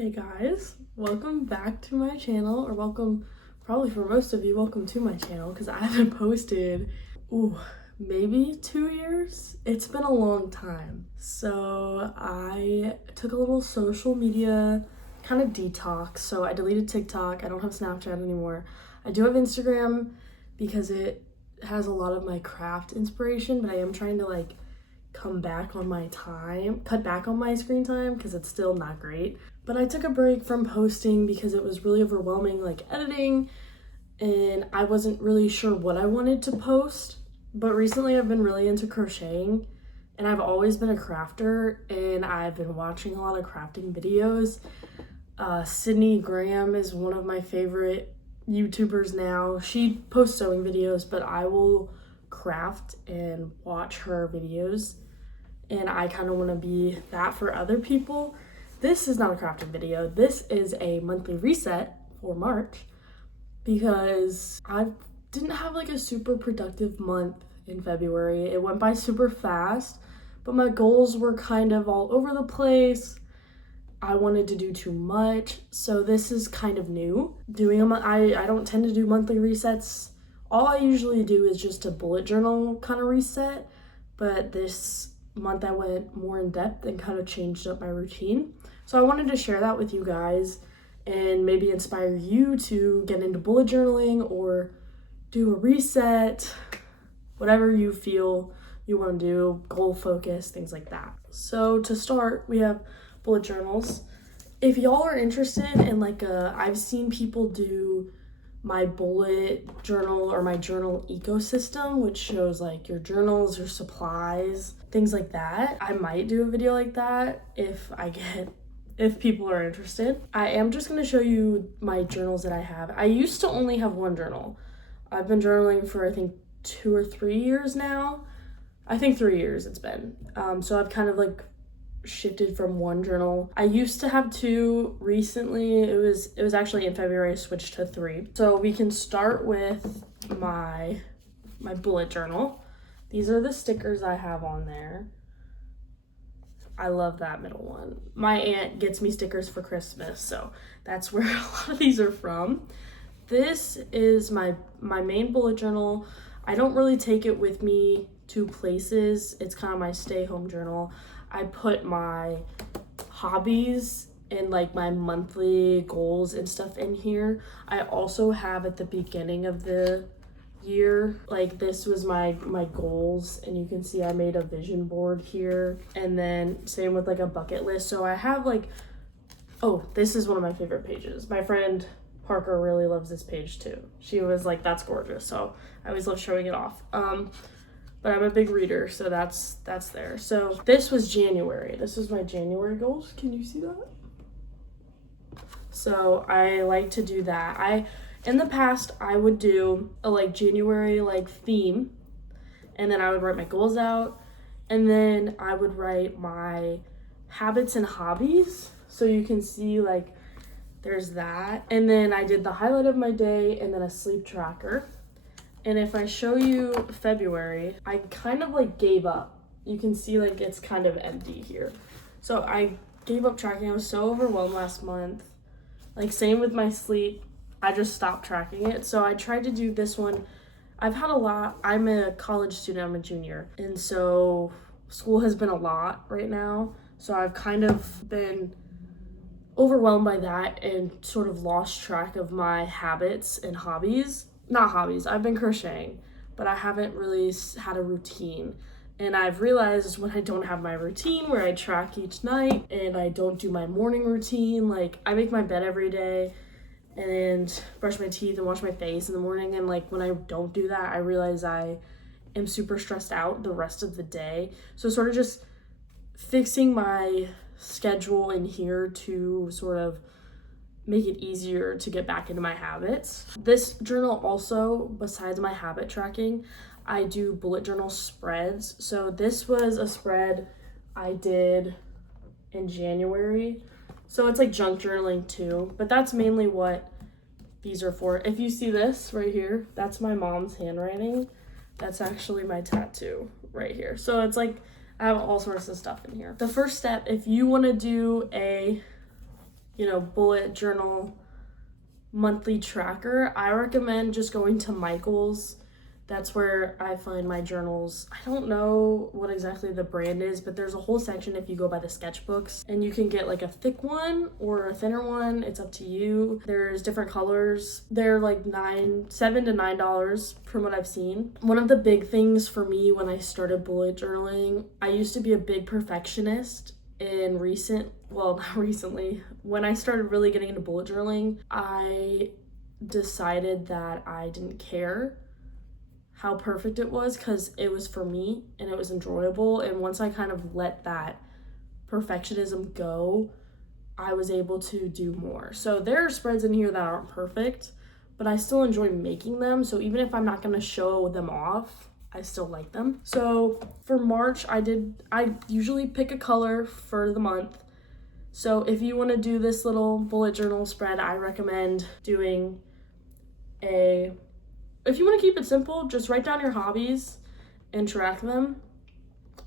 Hey guys, welcome back to my channel, or welcome, probably for most of you, welcome to my channel, because I haven't posted, maybe 2 years? It's been a long time. So I took a little social media kind of detox, so I deleted TikTok, I don't have Snapchat anymore. I do have Instagram because it has a lot of my craft inspiration, but I am trying to cut back on my screen time because it's still not great. But I took a break from posting because it was really overwhelming, editing, and I wasn't really sure what I wanted to post. But recently I've been really into crocheting, and I've always been a crafter, and I've been watching a lot of crafting videos. Sydney Graham is one of my favorite YouTubers now. She posts sewing videos, but I will craft and watch her videos, and I kind of want to be that for other people. This is not a crafting video. This is a monthly reset for March because I didn't have a super productive month in February. It went by super fast, but my goals were kind of all over the place. I wanted to do too much, so this is kind of new. I don't tend to do monthly resets. All I usually do is just a bullet journal kind of reset, but this month I went more in depth and kind of changed up my routine. So I wanted to share that with you guys and maybe inspire you to get into bullet journaling or do a reset, whatever you feel you want to do, goal focus, things like that. So to start, we have bullet journals. If y'all are interested in I've seen people do my bullet journal or my journal ecosystem, which shows your journals, your supplies, things like that. I might do a video like that if people are interested. I am just going to show you my journals that I have. I used to only have one journal. I've been journaling for I think 2 or 3 years now. I think 3 years it's been. So I've kind of shifted from one journal. I used to have 2. Recently it was actually in February I switched to 3. So we can start with my bullet journal. These are the stickers I have on there. I love that middle one. My aunt gets me stickers for Christmas, so that's where a lot of these are from. This is my main bullet journal. I don't really take it with me to places. It's kind of my stay-home journal. I put my hobbies and my monthly goals and stuff in here. I also have at the beginning of the year, this was my goals, and you can see I made a vision board here, and then same with a bucket list. So I have oh, this is one of my favorite pages. My friend Parker really loves this page too. She was that's gorgeous, so I always love showing it off. But I'm a big reader, so that's there. So this was January. This is my January goals. Can you see that? So I like to do that. In the past, I would do a January theme, and then I would write my goals out, and then I would write my habits and hobbies. So you can see there's that. And then I did the highlight of my day and then a sleep tracker. And if I show you February, I kind of gave up. You can see it's kind of empty here. So I gave up tracking. I was so overwhelmed last month. Same with my sleep. I just stopped tracking it. So I tried to do this one. I've had a lot. I'm a college student. I'm a junior. And so school has been a lot right now. So I've kind of been overwhelmed by that and sort of lost track of my habits and hobbies. Not hobbies. I've been crocheting, but I haven't really had a routine. And I've realized when I don't have my routine where I track each night and I don't do my morning routine, I make my bed every day and brush my teeth and wash my face in the morning, and when I don't do that, I realize I am super stressed out the rest of the day. So sort of just fixing my schedule in here to sort of make it easier to get back into my habits. This journal also, besides my habit tracking, I do bullet journal spreads. So this was a spread I did in January. So it's junk journaling too, but that's mainly what these are for. If you see this right here, that's my mom's handwriting. That's actually my tattoo right here. So it's I have all sorts of stuff in here. The first step, if you want to do a bullet journal monthly tracker, I recommend just going to Michael's. That's where I find my journals. I don't know what exactly the brand is, but there's a whole section if you go by the sketchbooks, and you can get like a thick one or a thinner one. It's up to you. There's different colors. They're like $7 to $9 from what I've seen. One of the big things for me when I started bullet journaling, I used to be a big perfectionist. And not recently, when I started really getting into bullet journaling, I decided that I didn't care how perfect it was because it was for me and it was enjoyable. And once I kind of let that perfectionism go, I was able to do more. So there are spreads in here that aren't perfect, but I still enjoy making them. So even if I'm not going to show them off, I still like them. So for March, I usually pick a color for the month. So if you want to do this little bullet journal spread, I recommend doing if you want to keep it simple, just write down your hobbies and track them.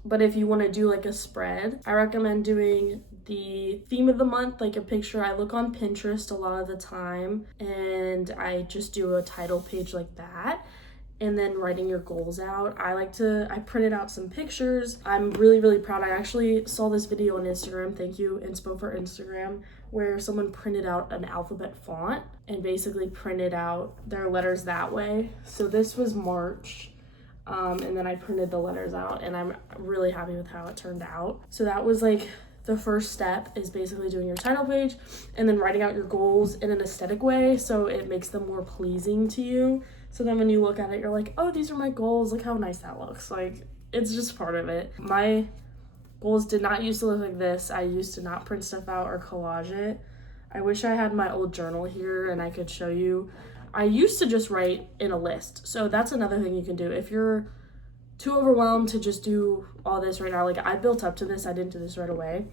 But if you want to do like a spread, I recommend doing the theme of the month, like a picture. I look on Pinterest a lot of the time and I just do a title page like that. And then writing your goals out. I printed out some pictures. I'm really, really proud. I actually saw this video on Instagram. Thank you, inspo for Instagram, where someone printed out an alphabet font and basically printed out their letters that way. So this was March. And then I printed the letters out and I'm really happy with how it turned out. So that was like the first step, is basically doing your title page and then writing out your goals in an aesthetic way so it makes them more pleasing to you. So then when you look at it, you're like, oh, these are my goals. Look how nice that looks. Like, it's just part of it. My goals did not used to look like this. I used to not print stuff out or collage it. I wish I had my old journal here and I could show you. I used to just write in a list. So that's another thing you can do. If you're too overwhelmed to just do all this right now, like I built up to this, I didn't do this right away.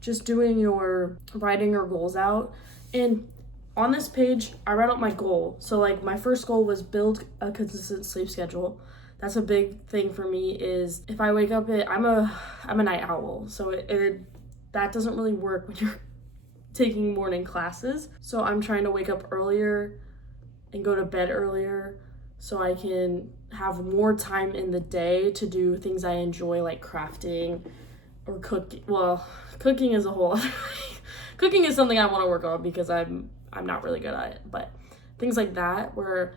Just writing your goals out. And on this page, I write out my goal. So like my first goal was build a consistent sleep schedule. That's a big thing for me, is if I wake up I'm a night owl. So that doesn't really work when you're taking morning classes. So I'm trying to wake up earlier and go to bed earlier so I can have more time in the day to do things I enjoy, like crafting or cooking. Well, cooking is a whole other thing. Cooking is something I want to work on because I'm not really good at it, but things like that where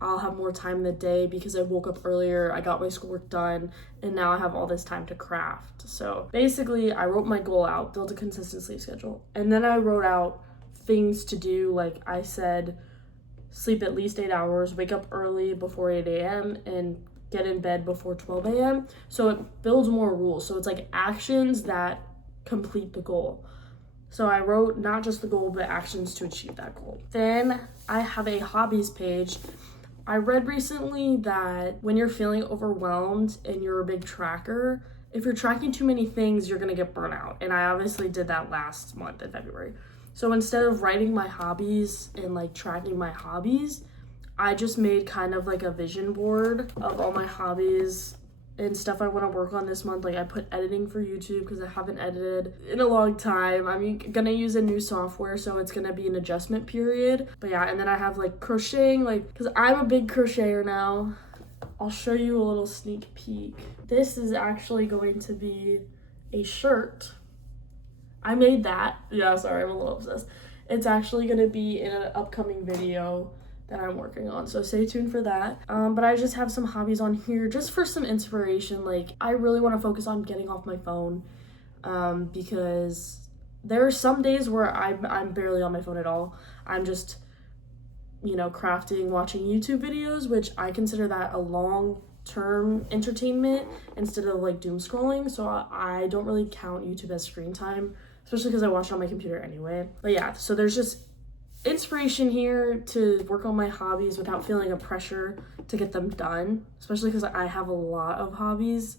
I'll have more time in the day because I woke up earlier, I got my schoolwork done, and now I have all this time to craft. So basically, I wrote my goal out, build a consistent sleep schedule, and then I wrote out things to do. Like I said, sleep at least 8 hours, wake up early before 8 a.m., and get in bed before 12 a.m. So it builds more rules. So it's like actions that complete the goal. So I wrote not just the goal, but actions to achieve that goal. Then I have a hobbies page. I read recently that when you're feeling overwhelmed and you're a big tracker, if you're tracking too many things, you're gonna get burnout. And I obviously did that last month in February. So instead of writing my hobbies and like tracking my hobbies, I just made kind of like a vision board of all my hobbies and stuff I want to work on this month. Like I put editing for YouTube because I haven't edited in a long time. I'm gonna use a new software, so it's gonna be an adjustment period. But yeah, and then I have like crocheting, like because I'm a big crocheter now. I'll show you a little sneak peek. This is actually going to be a shirt. I made that. Yeah, sorry, I'm a little obsessed. It's actually gonna be in an upcoming video that I'm working on, so stay tuned for that. But I just have some hobbies on here just for some inspiration. Like I really want to focus on getting off my phone because there are some days where I'm barely on my phone at all. I'm just crafting, watching YouTube videos, which I consider that a long-term entertainment instead of like doom scrolling. So I don't really count YouTube as screen time, especially because I watch it on my computer anyway. But yeah, so there's just inspiration here to work on my hobbies without feeling a pressure to get them done, especially because I have a lot of hobbies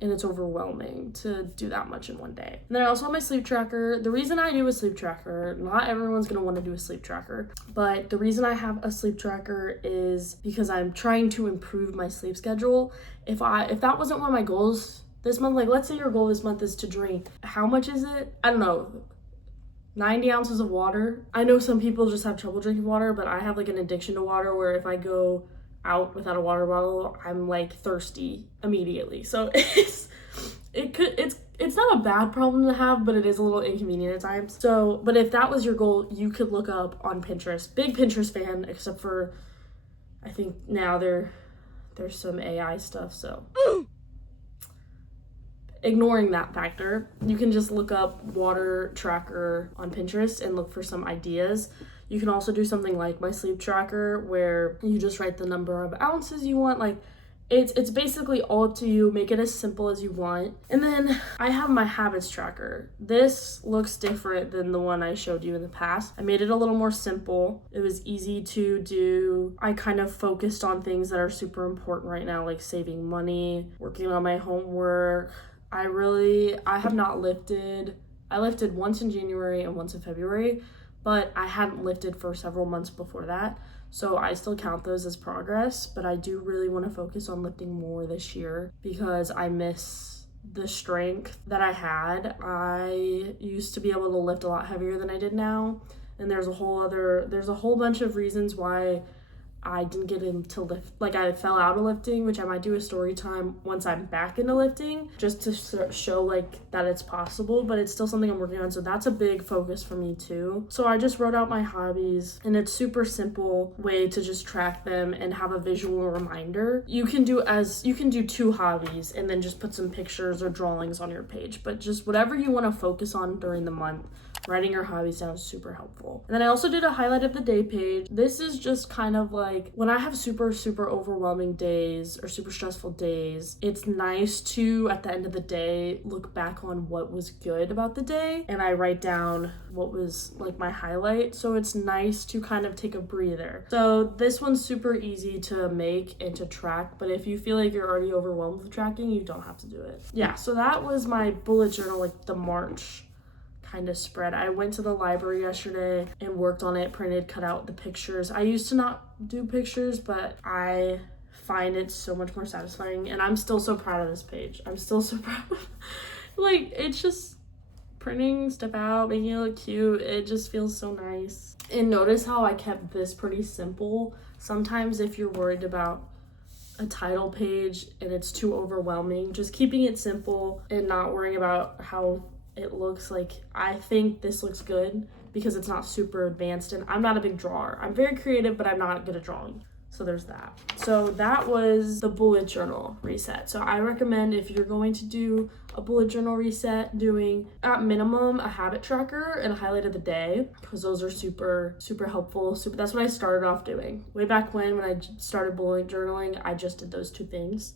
and it's overwhelming to do that much in one day. And then I also have my sleep tracker. The reason I do a sleep tracker, not everyone's gonna want to do a sleep tracker, but the reason I have a sleep tracker is because I'm trying to improve my sleep schedule. If that wasn't one of my goals this month, like let's say your goal this month is to drink, how much is it? I don't know, 90 ounces of water. I know some people just have trouble drinking water, but I have like an addiction to water where if I go out without a water bottle, I'm like thirsty immediately. So it's not a bad problem to have, but it is a little inconvenient at times. So, but if that was your goal, you could look up on Pinterest. Big Pinterest fan, except for I think now there's some AI stuff, so ignoring that factor, you can just look up water tracker on Pinterest and look for some ideas. You can also do something like my sleep tracker where you just write the number of ounces you want. Like it's basically all up to you. Make it as simple as you want. And then I have my habits tracker. This looks different than the one I showed you in the past. I made it a little more simple. It was easy to do. I kind of focused on things that are super important right now, like saving money, working on my homework. I have not lifted. I lifted once in January and once in February, but I hadn't lifted for several months before that. So I still count those as progress, but I do really want to focus on lifting more this year because I miss the strength that I had. I used to be able to lift a lot heavier than I did now. And there's a whole bunch of reasons why I didn't get into lift. Like I fell out of lifting, which I might do a story time once I'm back into lifting, just to show like that it's possible, but it's still something I'm working on. So that's a big focus for me too. So I just wrote out my hobbies, and it's super simple way to just track them and have a visual reminder. You can do 2 hobbies and then just put some pictures or drawings on your page, but just whatever you want to focus on during the month. Writing your hobbies down is super helpful. And then I also did a highlight of the day page. This is just kind of like when I have super overwhelming days or super stressful days, it's nice to, at the end of the day, look back on what was good about the day. And I write down what was like my highlight. So it's nice to kind of take a breather. So this one's super easy to make and to track. But if you feel like you're already overwhelmed with tracking, you don't have to do it. Yeah, so that was my bullet journal, like the March kind of spread. I went to the library yesterday and worked on it, printed, cut out the pictures. I used to not do pictures, but I find it so much more satisfying, and I'm still so proud of this page. I'm still so proud of like, it's just printing stuff out, making it look cute. It just feels so nice. And notice how I kept this pretty simple. Sometimes if you're worried about a title page and it's too overwhelming, just keeping it simple and not worrying about how it looks. Like, I think this looks good because it's not super advanced, and I'm not a big drawer. I'm very creative, but I'm not good at drawing. So there's that. So that was the bullet journal reset. So I recommend, if you're going to do a bullet journal reset, doing at minimum a habit tracker and a highlight of the day, because those are super helpful. That's what I started off doing way back when I started bullet journaling. I just did those 2 things.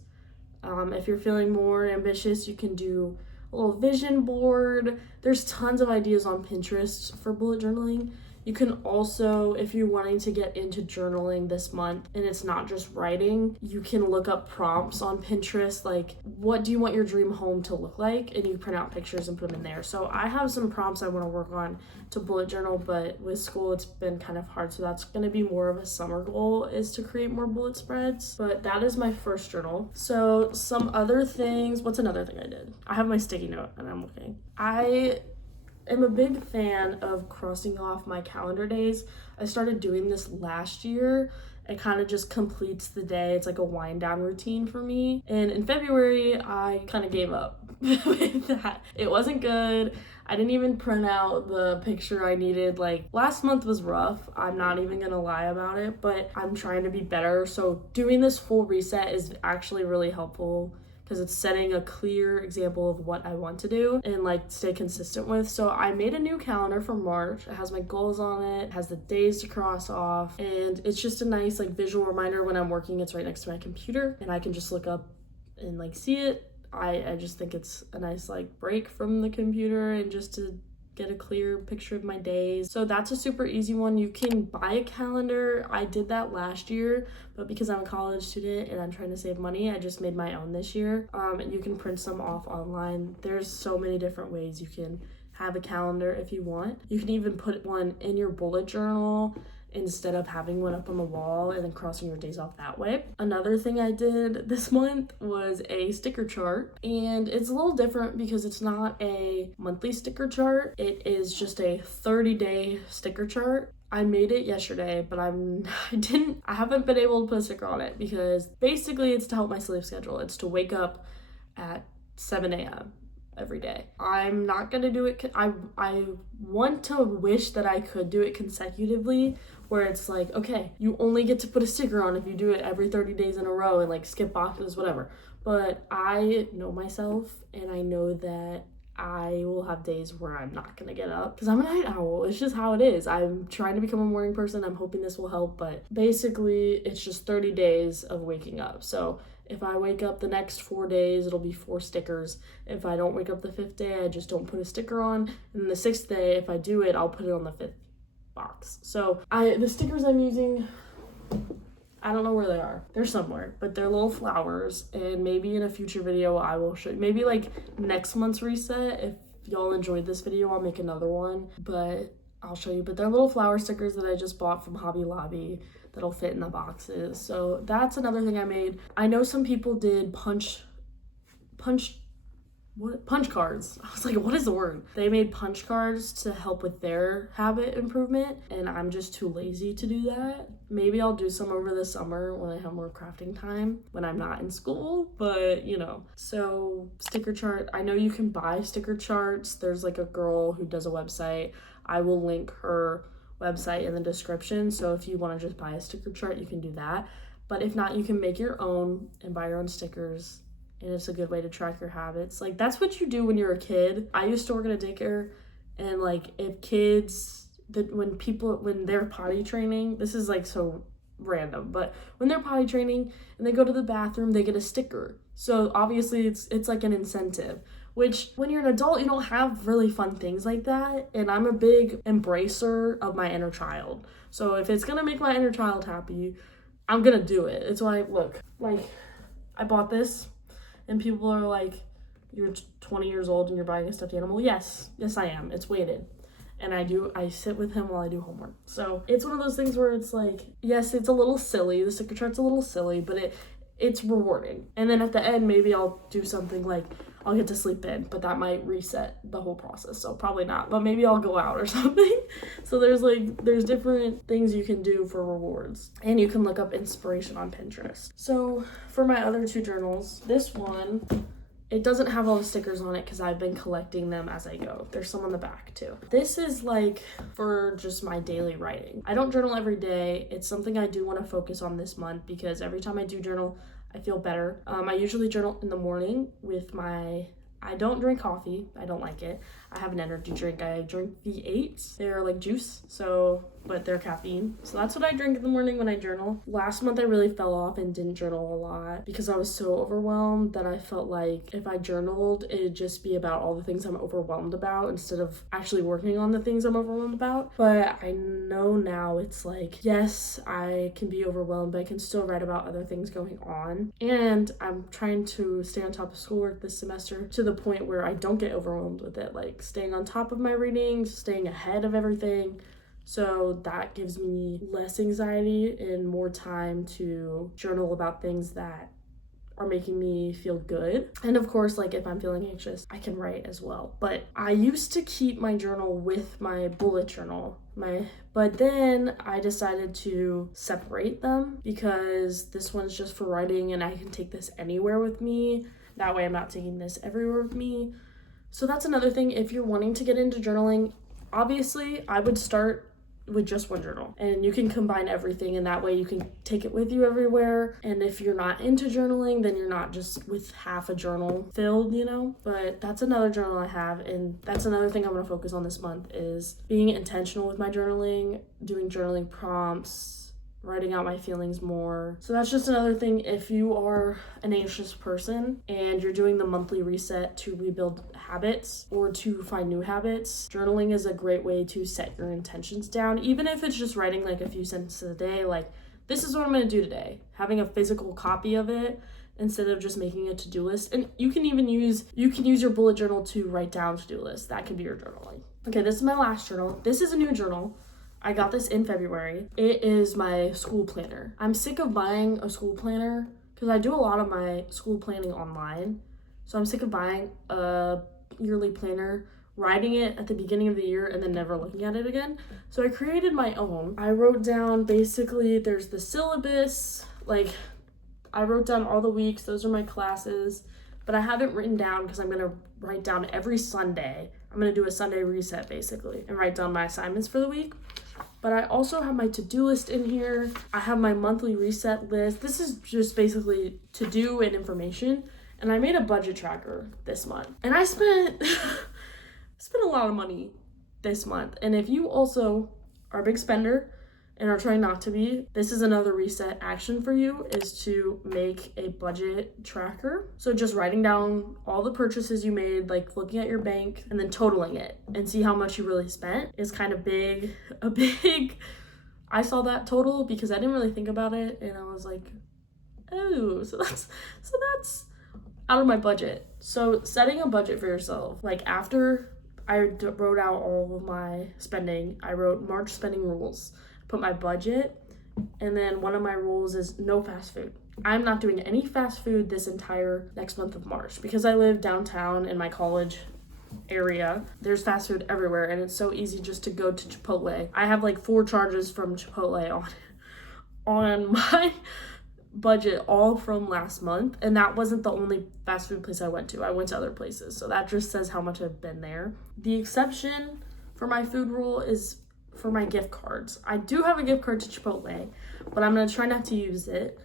If you're feeling more ambitious, you can do a little vision board. There's tons of ideas on Pinterest for bullet journaling. You can also, if you're wanting to get into journaling this month and it's not just writing, you can look up prompts on Pinterest, like what do you want your dream home to look like, and you print out pictures and put them in there. So I have some prompts I want to work on to bullet journal, but with school it's been kind of hard, so that's going to be more of a summer goal, is to create more bullet spreads. But that is my first journal. So some other things, what's another thing I did? I have my sticky note and I'm looking. I'm a big fan of crossing off my calendar days. I started doing this last year. It kind of just completes the day. It's like a wind down routine for me. And in February, I kind of gave up with that. It wasn't good. I didn't even print out the picture I needed. Like, last month was rough. I'm not even gonna lie about it, but I'm trying to be better. So doing this full reset is actually really helpful, because it's setting a clear example of what I want to do and like stay consistent with. So I made a new calendar for March. It has my goals on it, has the days to cross off, and it's just a nice like visual reminder when I'm working. It's right next to my computer and I can just look up and like see it. I just think it's a nice like break from the computer and just to get a clear picture of my days. So that's a super easy one. You can buy a calendar. I did that last year, but because I'm a college student and I'm trying to save money, I just made my own this year. And you can print some off online. There's so many different ways you can have a calendar if you want. You can even put one in your bullet journal instead of having one up on the wall and then crossing your days off that way. Another thing I did this month was a sticker chart, and it's a little different because it's not a monthly sticker chart. It is just a 30-day sticker chart. I made it yesterday, but I haven't been able to put a sticker on it because basically it's to help my sleep schedule. It's to wake up at 7 a.m. every day. I'm not gonna do it. I want to wish that I could do it consecutively, where it's like, okay, you only get to put a sticker on if you do it every 30 days in a row and like skip boxes, whatever. But I know myself, and I know that I will have days where I'm not gonna get up because I'm a night owl. It's just how it is. I'm trying to become a morning person. I'm hoping this will help, but basically it's just 30 days of waking up. So if I wake up the next 4 days, it'll be 4 stickers. If I don't wake up the 5th day, I just don't put a sticker on. And then the 6th day, if I do it, I'll put it on the 5th box. So the stickers I'm using, I don't know where they are. They're somewhere, but they're little flowers, and maybe in a future video I will show you. Maybe like next month's reset, if y'all enjoyed this video, I'll make another one, but I'll show you. But they're little flower stickers that I just bought from Hobby Lobby that'll fit in the boxes. So that's another thing I made. I know some people did punch cards. I was like, what is the word? They made punch cards to help with their habit improvement, and I'm just too lazy to do that. Maybe I'll do some over the summer when I have more crafting time, when I'm not in school, but you know. So sticker chart, I know you can buy sticker charts. There's like a girl who does a website. I will link her website in the description, so if you want to just buy a sticker chart, you can do that. But if not, you can make your own and buy your own stickers, and it's a good way to track your habits. Like, that's what you do when you're a kid. I used to work in a daycare, and like if kids, when they're potty training, this is like so random, but when they're potty training and they go to the bathroom, they get a sticker. So obviously it's like an incentive, which when you're an adult, you don't have really fun things like that. And I'm a big embracer of my inner child. So if it's gonna make my inner child happy, I'm gonna do it. It's why, look, like I bought this, and people are like, you're 20 years old and you're buying a stuffed animal. Yes I am. It's weighted. And I sit with him while I do homework. So it's one of those things where it's like, yes, it's a little silly. The sticker chart's a little silly, but it's rewarding. And then at the end, maybe I'll do something like I'll get to sleep in, but that might reset the whole process. So probably not, but maybe I'll go out or something. So there's different things you can do for rewards, and you can look up inspiration on Pinterest. So for my other 2 journals, this one, it doesn't have all the stickers on it because I've been collecting them as I go. There's some on the back too. This is like for just my daily writing. I don't journal every day. It's something I do want to focus on this month because every time I do journal, I feel better. I usually journal in the morning with I don't drink coffee. I don't like it. I have an energy drink. I drink V8s. They're like juice, but they're caffeine. So that's what I drink in the morning when I journal. Last month I really fell off and didn't journal a lot because I was so overwhelmed that I felt like if I journaled, it'd just be about all the things I'm overwhelmed about instead of actually working on the things I'm overwhelmed about. But I know now it's like, yes, I can be overwhelmed, but I can still write about other things going on. And I'm trying to stay on top of schoolwork this semester to the point where I don't get overwhelmed with it, like staying on top of my readings, staying ahead of everything. So that gives me less anxiety and more time to journal about things that are making me feel good. And of course, like if I'm feeling anxious, I can write as well. But I used to keep my journal with my bullet journal, but then I decided to separate them because this one's just for writing and I can take this anywhere with me. That way I'm not taking this everywhere with me. So that's another thing. If you're wanting to get into journaling, obviously I would start with just one journal, and you can combine everything, and that way you can take it with you everywhere. And if you're not into journaling, then you're not just with half a journal filled, you know. But that's another journal I have, and that's another thing I'm going to focus on this month is being intentional with my journaling, doing journaling prompts, writing out my feelings more. So that's just another thing. If you are an anxious person and you're doing the monthly reset to rebuild habits or to find new habits, journaling is a great way to set your intentions down, even if it's just writing like a few sentences a day, like this is what I'm going to do today, having a physical copy of it instead of just making a to-do list. And you can use your bullet journal to write down to-do lists. That could be your journaling. Okay, this is my last journal. This is a new journal. I got this in February. It is my school planner. I'm sick of buying a school planner because I do a lot of my school planning online. So I'm sick of buying a yearly planner, writing it at the beginning of the year, and then never looking at it again. So I created my own. I wrote down basically there's the syllabus, like I wrote down all the weeks, those are my classes, but I haven't written down because I'm gonna write down every Sunday. I'm gonna do a Sunday reset basically and write down my assignments for the week. But I also have my to-do list in here. I have my monthly reset list. This is just basically to-do and information. And I made a budget tracker this month. And I spent a lot of money this month. And if you also are a big spender and are trying not to be, this is another reset action for you, is to make a budget tracker. So just writing down all the purchases you made, like looking at your bank and then totaling it and see how much you really spent is kind of I saw that total because I didn't really think about it and I was like, oh, so that's out of my budget. So setting a budget for yourself, like after I wrote out all of my spending, I wrote March spending rules, put my budget, and then one of my rules is no fast food. I'm not doing any fast food this entire next month of March because I live downtown in my college area. There's fast food everywhere and it's so easy just to go to Chipotle. I have like 4 charges from Chipotle on my budget all from last month, and that wasn't the only fast food place I went to. I went to other places, so that just says how much I've been there. The exception for my food rule is for my gift cards. I do have a gift card to Chipotle, but I'm gonna try not to use it.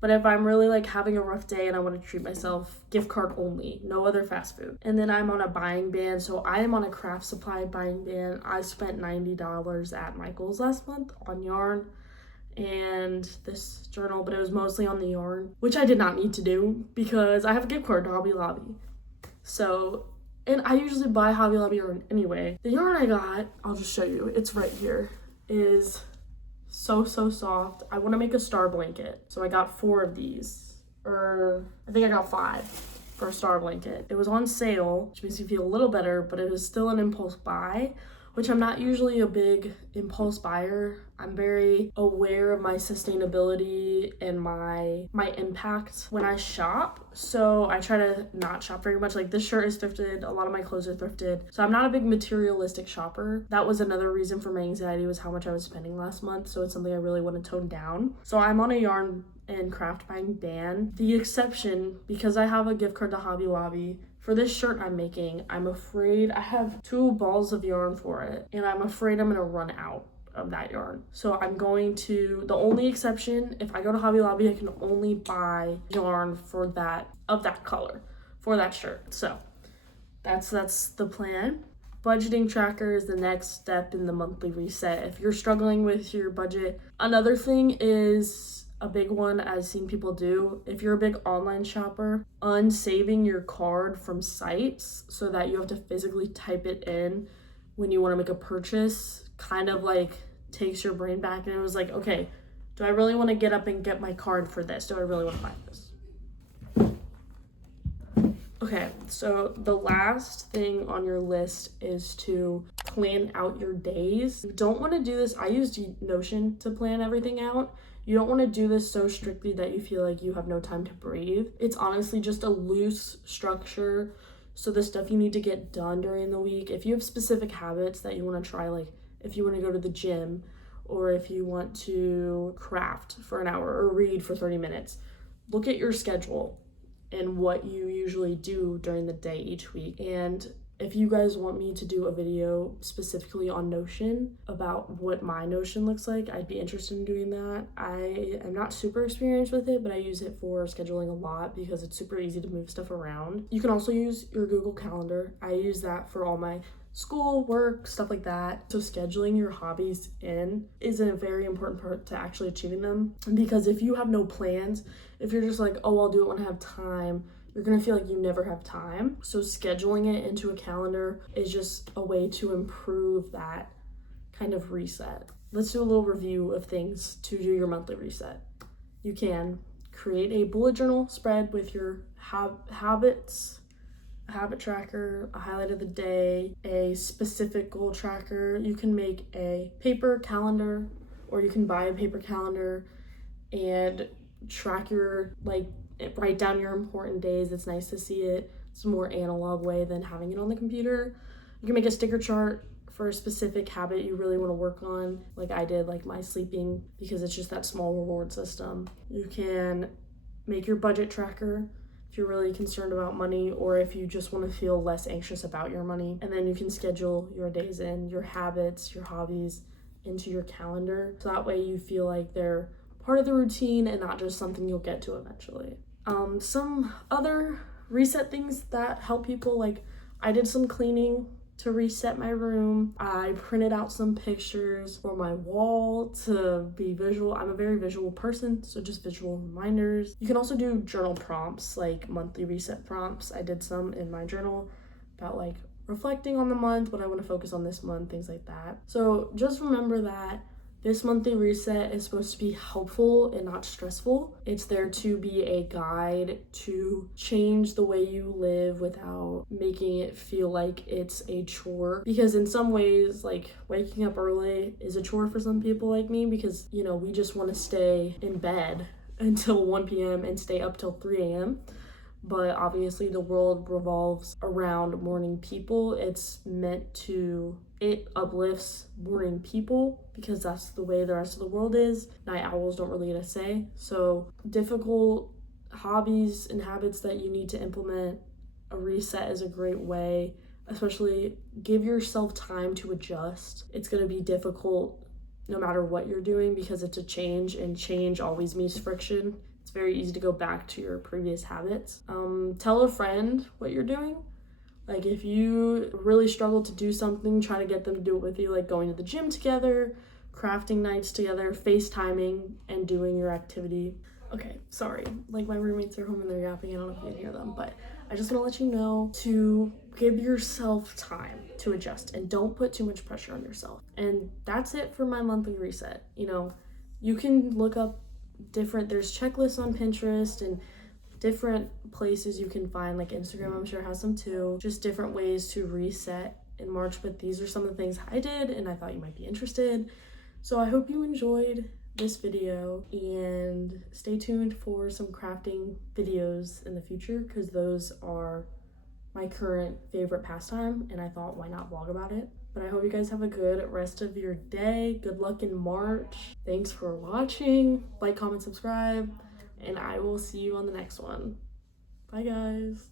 But if I'm really like having a rough day and I want to treat myself, gift card only, no other fast food. And then I'm on a buying ban, so I am on a craft supply buying ban. I spent $90 at Michael's last month on yarn and this journal, but it was mostly on the yarn, which I did not need to do because I have a gift card to Hobby Lobby. So, and I usually buy Hobby Lobby yarn anyway. The yarn I got, I'll just show you, it's right here, is so soft. I want to make a star blanket, so I got 4 of these, or I think I got 5 for a star blanket. It was on sale, which makes me feel a little better, but it was still an impulse buy, which I'm not usually a big impulse buyer. I'm very aware of my sustainability and my impact when I shop. So I try to not shop very much. Like this shirt is thrifted, a lot of my clothes are thrifted. So I'm not a big materialistic shopper. That was another reason for my anxiety, was how much I was spending last month. So it's something I really want to tone down. So I'm on a yarn and craft buying ban. The exception, because I have a gift card to Hobby Lobby, for this shirt I'm making, I'm afraid I have 2 balls of yarn for it, and I'm afraid I'm gonna run out of that yarn. So I'm going to, the only exception, if I go to Hobby Lobby, I can only buy yarn for that color for that shirt. So that's the plan. Budgeting tracker is the next step in the monthly reset. If you're struggling with your budget, another thing is a big one I've seen people do. If you're a big online shopper, unsaving your card from sites so that you have to physically type it in when you want to make a purchase kind of like takes your brain back, and it was like, okay, do I really want to get up and get my card for this? Do I really want to buy this? Okay, so the last thing on your list is to plan out your days. You don't want to do this. I used Notion to plan everything out. You don't want to do this so strictly that you feel like you have no time to breathe. It's honestly just a loose structure. So the stuff you need to get done during the week, if you have specific habits that you want to try, like if you want to go to the gym, or if you want to craft for an hour or read for 30 minutes, look at your schedule and what you usually do during the day each week. And if you guys want me to do a video specifically on Notion about what my Notion looks like, I'd be interested in doing that. I am not super experienced with it, but I use it for scheduling a lot because it's super easy to move stuff around. You can also use your Google Calendar. I use that for all my school, work, stuff like that. So scheduling your hobbies in is a very important part to actually achieving them, because if you have no plans, if you're just like, oh, I'll do it when I have time, you're gonna feel like you never have time. So scheduling it into a calendar is just a way to improve that kind of reset. Let's do a little review of things to do your monthly reset. You can create a bullet journal spread with your habits, a habit tracker, a highlight of the day, a specific goal tracker. You can make a paper calendar, or you can buy a paper calendar and track your, write down your important days. It's nice to see it. It's a more analog way than having it on the computer. You can make a sticker chart for a specific habit you really want to work on, like I did, like my sleeping, because it's just that small reward system. You can make your budget tracker if you're really concerned about money, or if you just want to feel less anxious about your money. And then you can schedule your days in, your habits, your hobbies into your calendar, so that way you feel like they're part of the routine and not just something you'll get to eventually. Some other reset things that help people, like I did some cleaning to reset my room. I printed out some pictures for my wall to be visual. I'm a very visual person, so just visual reminders. You can also do journal prompts, like monthly reset prompts. I did some in my journal about like reflecting on the month, what I want to focus on this month, things like that. So just remember that this monthly reset is supposed to be helpful and not stressful. It's there to be a guide to change the way you live without making it feel like it's a chore. Because in some ways, like waking up early is a chore for some people like me, because, you know, we just want to stay in bed until 1 p.m. and stay up till 3 a.m. But obviously the world revolves around morning people. It uplifts morning people because that's the way the rest of the world is. Night owls don't really get a say. So difficult hobbies and habits that you need to implement, a reset is a great way. Especially give yourself time to adjust. It's going to be difficult no matter what you're doing, because it's a change, and change always means friction. It's very easy to go back to your previous habits. Tell a friend what you're doing. Like if you really struggle to do something, try to get them to do it with you, like going to the gym together, crafting nights together, FaceTiming, and doing your activity. Okay, sorry, like my roommates are home and they're yapping. I don't know if you can hear them, but I just want to let you know to give yourself time to adjust and don't put too much pressure on yourself. And that's it for my monthly reset. You know, you can look up there's checklists on Pinterest and different places you can find, like Instagram I'm sure has some too, just different ways to reset in March. But these are some of the things I did and I thought you might be interested. So I hope you enjoyed this video, and stay tuned for some crafting videos in the future, because those are my current favorite pastime and I thought, why not vlog about it? But I hope you guys have a good rest of your day. Good luck in March. Thanks for watching. Like, comment, subscribe, and I will see you on the next one. Bye guys.